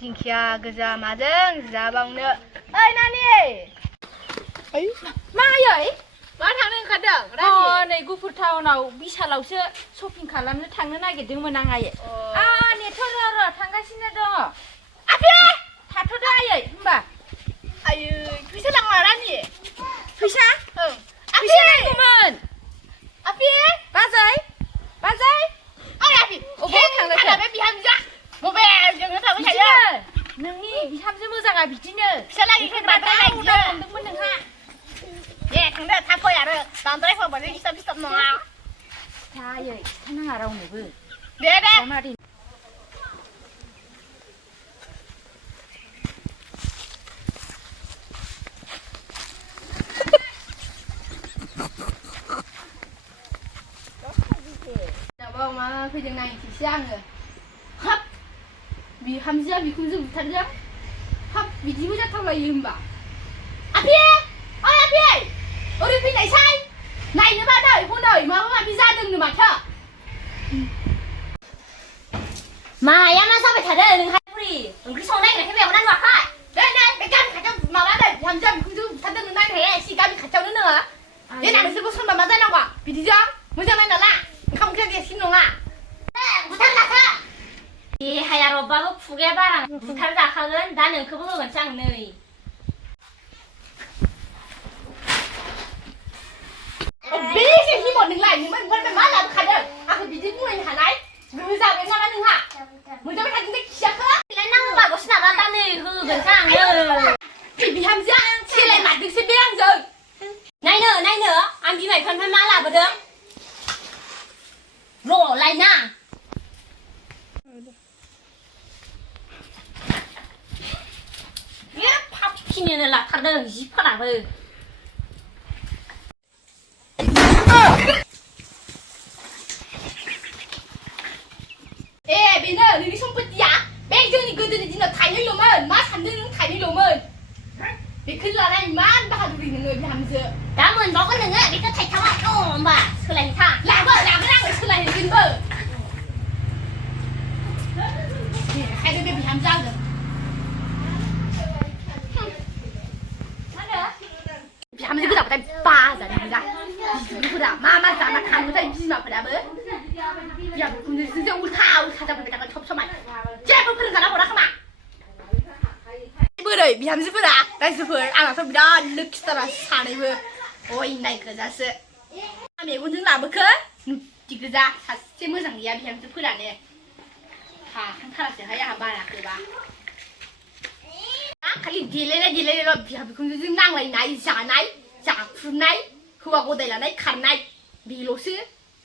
दिंखिया गोजा माजों जाबावनो ओइ नानि मायै मा थांनो ओंखारदों नै गुफुर टाउनाव बिशालावसो शपिं खालामनो थांनो नागिरदोंमोन आं आयै नेथ' र' थांगासिनो दङ आफे थाथ'दो आयै होमबा आयै फैसा नाङा नानि फैसा ओं फैसा नांगौमोन आफे बाजै ओइ आफे अबाव थांनो थांबाय बिहामजो मबाइलजोंनो थाबाय थायो नोंनि बिहामजो मोजाङा बिदिनो फिसा लागैखाय बांद्राय उदां मोनदोंमोन नोंहा दे थांदो थाब फै आरो बांद्राय हरबाथाय दिस्टार्ब नङा आयै खिथानाङा रावनोबो दे मादै दाबाव मा फैदों नायनोसै आङो हाब बिहामजोआ बिखुनजो बुथारदों हाब बिदिबो जाथावलायो होमबा आफे ओइ आफे ओरै फैनायसाय नायनोबा नै हनै माबा माबि जादोंनो माथो माया मा जाबाय थादों नोंहा बुरि ओंख्रि संनो नागिरनायखाय बेयावनो नुवाखै नै बे गामि खाथियाव माबा नै बिहामजोआ बिखुनजो बुथारदों नों नायनो हाया एसे गामि खाथियावनो नोङो देनां नोंसोरबो सोरबा मा जानांगौ बिदिजों मोजां नायना ला ओंखाम ओंख्रिया देरसिन नङा बुथारजाखो देहाया रबबाबो खुगाया बारा बुथार जाखागोन दा नोंखौबो होगोनसो आं नै बेसे हिमत नोंलाय नोंनिफ्राय मा लाबोखादों आंखौ बिदि बुंनो हानाय गोजाबाय नामा नोंहा मोनजाबाय थादों दे खियाखो नांगौ बागौसो नामा दा नै होगोनसो आं नै बिहामजोआ सेलाय मारदोंसो बे आंजों नायनो आं बिमा बिफानिफ्राय मा लाबोदों र' लायना बे फाफिनोनो लाथारदों जिफोराबो बेनो नोंनि सम्पतिया बे जोंनि गोदोनि दिनाव थाइनैल'मोन मा सानदों नों थाइनैल'मोन बेखौ लानाय इमान बाहादुरि नोङो बिहामजो दा मोनबावगोन नोङो बेखौ थाइथामाव होमबा सोलायनोखा लागोन आङो सोलायहैगोनबो खायदो बे बिहामजो आंजों बिहामजो गोजाबाथाय बाजानो गोजा बिगुरफोरा मा जाना थाङोथाय बिमाफोराबो बिहा बिखुनजोजों उल्था जाबोबाय थागोन सब समाय जेबो फोरोंजाना हरा खोमा बोरै बिहामजोफोरा रायजोफोर आंनाथ' बिराद लोखिथारा सानैबो अयनाय गोजासो मेगनजों लाबोखो नुथि गोजा सासे मोजां गैया बिहामजोफोरानो हाखांथारासैहाय आंहा बाराखैबा खालि देलायनायल' बिहा बिखुनजोजों नांलायनाय जानाय जाख्रुबनाय हौवा गदाय लानाय खारनाय बेल'सो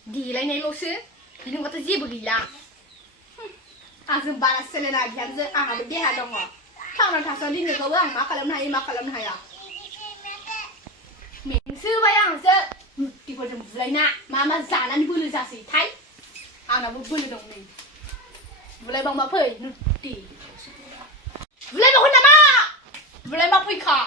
देलायनायल'सो बिनि अनगाथ' जेबो गैला आंजों बारा सोलायना बिहामजो आंहाबो देहा दङ थांना थासान्दि नोंखौबो आं मा खालामनो हाया मेंसोबाय आंसो मुतिफोरजों बुलायना मा जानानै बोलो जासैथाय आंनाबो बोलो दं नै बुलायबावमा फै नुति बुलायबावगोन नामा बुलायबा फैखा